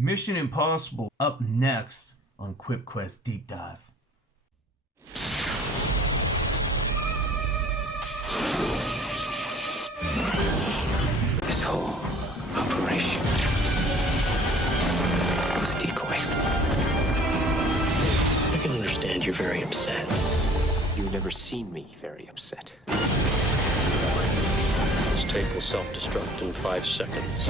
Mission Impossible up next on QuipQuest Deep Dive. This whole operation was a decoy. I can understand you're very upset. You've never seen me very upset. This tape will self-destruct in 5 seconds.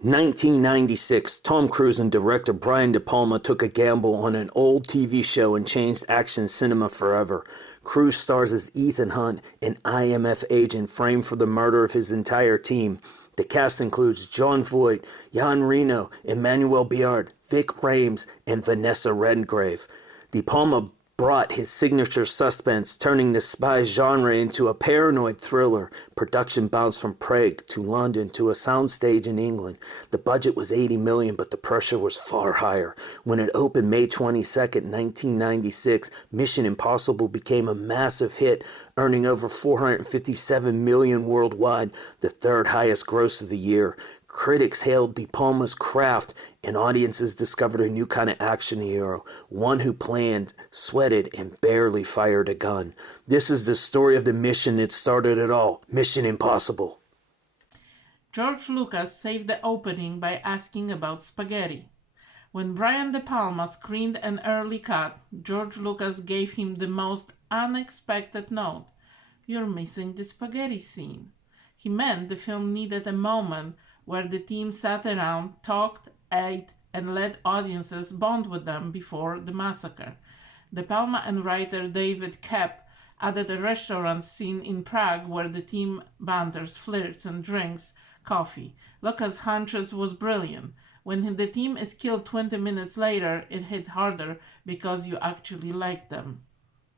1996, Tom Cruise and director Brian De Palma took a gamble on an old TV show and changed action cinema forever. Cruise stars as Ethan Hunt, an IMF agent framed for the murder of his entire team. The cast includes Jon Voight, Jean Reno, Emmanuel Béard, Vic Rames, and Vanessa Redgrave. De Palma brought his signature suspense, turning the spy genre into a paranoid thriller. Production bounced from Prague to London to a soundstage in England. The budget was $80 million, but the pressure was far higher. When it opened May 22nd, 1996, Mission Impossible became a massive hit, earning over $457 million worldwide, the third highest gross of the year. Critics hailed De Palma's craft, and audiences discovered a new kind of action hero, one who planned, sweated, and barely fired a gun. This is the story of the mission that started it all, Mission Impossible. George Lucas saved the opening by asking about spaghetti. When Brian De Palma screened an early cut, George Lucas gave him the most unexpected note. "You're missing the spaghetti scene." He meant the film needed a moment where the team sat around, talked, ate, and let audiences bond with them before the massacre. De Palma and writer David Koepp added a restaurant scene in Prague where the team banters, flirts, and drinks coffee. Lucas' hunches was brilliant. When the team is killed 20 minutes later, it hits harder because you actually like them.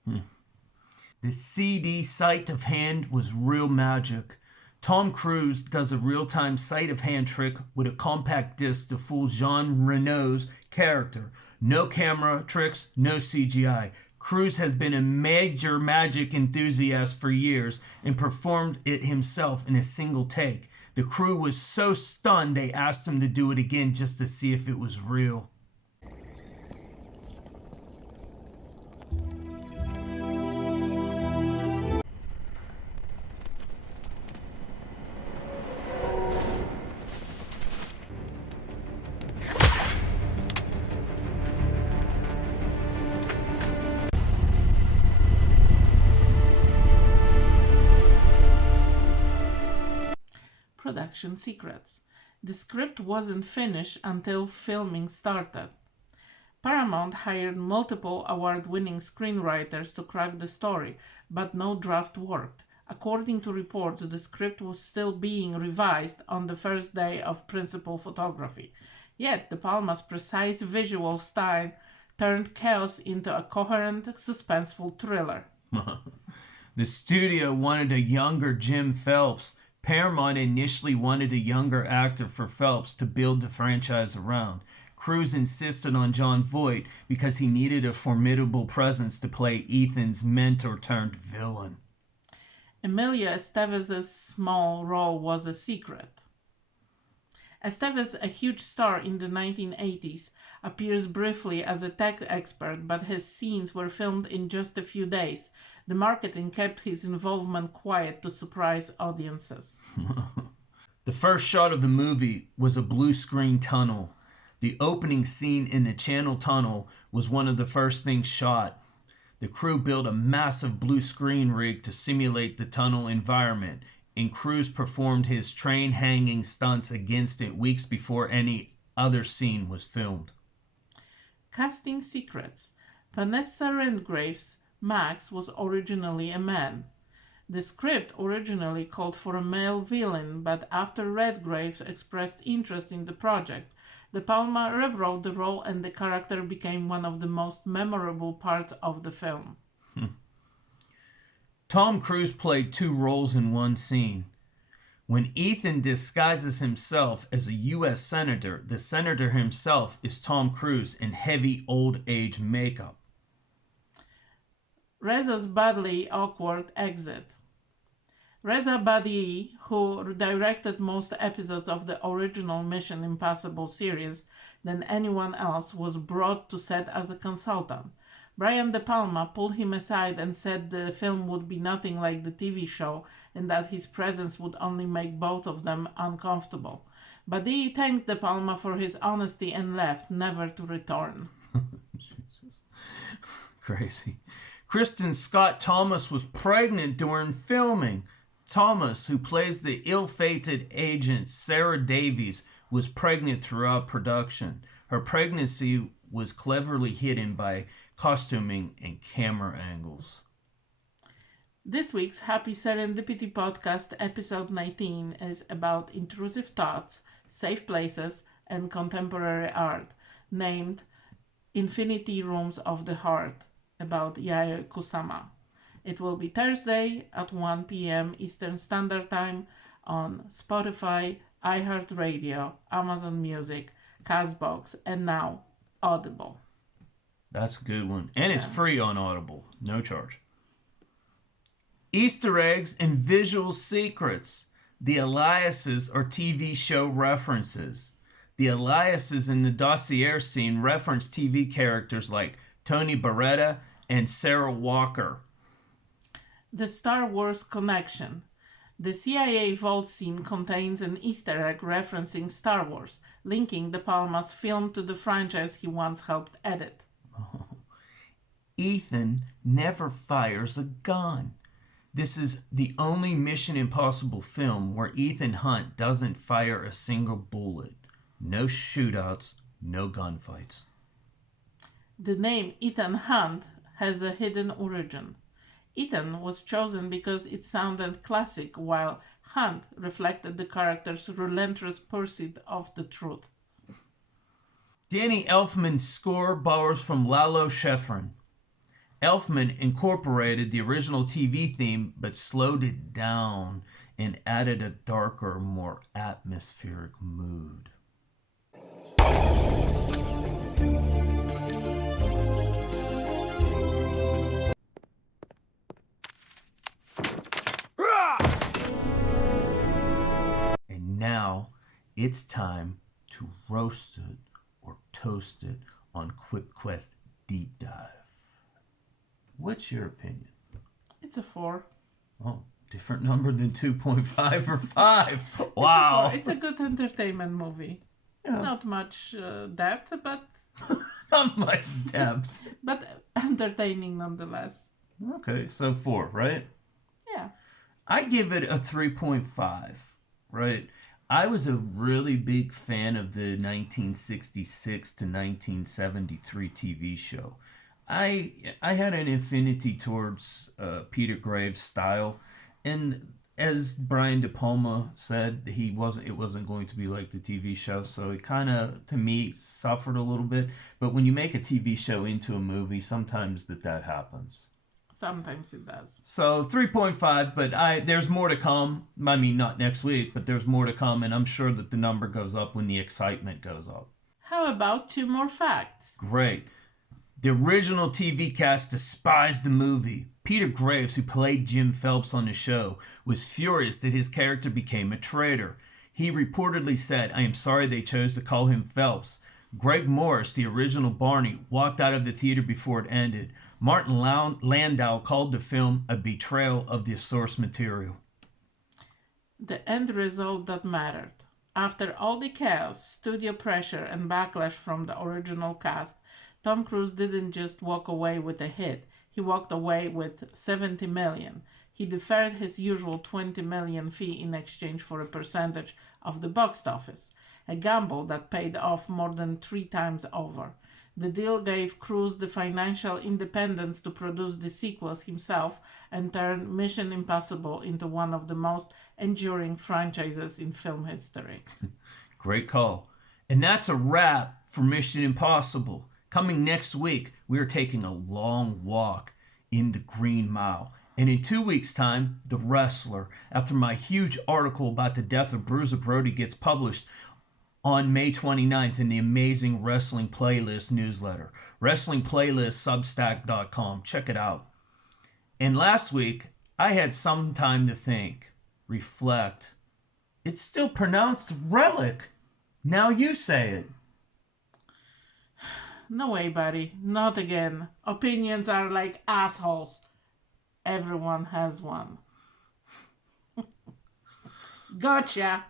The CD sleight of hand was real magic. Tom Cruise does a real-time sleight of hand trick with a compact disc to fool Jean Reno's character. No camera tricks, no CGI. Cruise has been a major magic enthusiast for years and performed it himself in a single take. The crew was so stunned they asked him to do it again just to see if it was real. Production secrets. The script wasn't finished until filming started. Paramount hired multiple award-winning screenwriters to crack the story, but no draft worked. According to reports, the script was still being revised on the first day of principal photography. Yet, De Palma's precise visual style turned chaos into a coherent, suspenseful thriller. The studio wanted a younger Jim Phelps. Paramount initially wanted a younger actor for Phelps to build the franchise around. Cruise insisted on Jon Voight because he needed a formidable presence to play Ethan's mentor-turned-villain. Emilio Estevez's small role was a secret. Estevez, a huge star in the 1980s, appears briefly as a tech expert, but his scenes were filmed in just a few days. The marketing kept his involvement quiet to surprise audiences. The first shot of the movie was a blue screen tunnel. The opening scene in the Channel Tunnel was one of the first things shot. The crew built a massive blue screen rig to simulate the tunnel environment, and Cruise performed his train hanging stunts against it weeks before any other scene was filmed. Casting secrets. Vanessa Redgrave's Max was originally a man. The script originally called for a male villain, but after Redgrave expressed interest in the project, De Palma rewrote the role and the character became one of the most memorable parts of the film. Tom Cruise played 2 roles in one scene. When Ethan disguises himself as a U.S. senator, the senator himself is Tom Cruise in heavy old age makeup. Reza's badly awkward exit. Reza Badii, who directed most episodes of the original Mission Impossible series than anyone else, was brought to set as a consultant. Brian De Palma pulled him aside and said the film would be nothing like the TV show and that his presence would only make both of them uncomfortable. Badii thanked De Palma for his honesty and left, never to return. Jesus. Crazy. Kristen Scott Thomas was pregnant during filming. Thomas, who plays the ill-fated agent Sarah Davies, was pregnant throughout production. Her pregnancy was cleverly hidden by costuming and camera angles. This week's Happy Serendipity podcast, episode 19, is about intrusive thoughts, safe places, and contemporary art, named Infinity Rooms of the Heart, about Yayoi Kusama. It will be Thursday at 1 p.m. Eastern Standard Time on Spotify, iHeartRadio, Amazon Music, Castbox, and now Audible. That's a good one. And it's free on Audible. No charge. Easter eggs and visual secrets. The aliases are TV show references. The aliases in the dossier scene reference TV characters like Tony Beretta and Sarah Walker. The Star Wars connection. The CIA vault scene contains an Easter egg referencing Star Wars, linking De Palma's film to the franchise he once helped edit. Oh. Ethan never fires a gun. This is the only Mission Impossible film where Ethan Hunt doesn't fire a single bullet. No shootouts, no gunfights. The name Ethan Hunt has a hidden origin. Ethan was chosen because it sounded classic, while Hunt reflected the character's relentless pursuit of the truth. Danny Elfman's score borrows from Lalo Schifrin. Elfman incorporated the original TV theme but slowed it down and added a darker, more atmospheric mood. And now it's time to roast it or toast it on QuipQuest Deep Dive. What's your opinion? It's a 4. Oh, different number than 2.5 or 5. Wow. It's a good entertainment movie. Yeah. Not much depth, but... Not much depth. But entertaining nonetheless. Okay, so 4, right? Yeah. I give it a 3.5, right? I was a really big fan of the 1966 to 1973 TV show. I had an affinity towards Peter Graves' style, and as Brian De Palma said, it wasn't going to be like the TV show, so it kind of, to me, suffered a little bit. But when you make a TV show into a movie, sometimes that happens. Sometimes it does. So 3.5, but there's more to come. I mean, not next week, but there's more to come, and I'm sure that the number goes up when the excitement goes up. How about 2 more facts? Great. The original TV cast despised the movie. Peter Graves, who played Jim Phelps on the show, was furious that his character became a traitor. He reportedly said, "I am sorry they chose to call him Phelps." Greg Morris, the original Barney, walked out of the theater before it ended. Martin Landau called the film a betrayal of the source material. The end result that mattered. After all the chaos, studio pressure, and backlash from the original cast, Tom Cruise didn't just walk away with a hit. He walked away with $70 million. He deferred his usual $20 million fee in exchange for a percentage of the box office, a gamble that paid off more than 3 times over. The deal gave Cruise the financial independence to produce the sequels himself and turn Mission Impossible into one of the most enduring franchises in film history. Great call. And that's a wrap for Mission Impossible. Coming next week, we are taking a long walk in the Green Mile. And in 2 weeks' time, The Wrestler, after my huge article about the death of Bruiser Brody gets published on May 29th in the Amazing Wrestling Playlist newsletter. WrestlingPlaylistSubstack.com. Check it out. And last week, I had some time to think, reflect. It's still pronounced relic. Now you say it. No way, buddy. Not again. Opinions are like assholes. Everyone has one. Gotcha.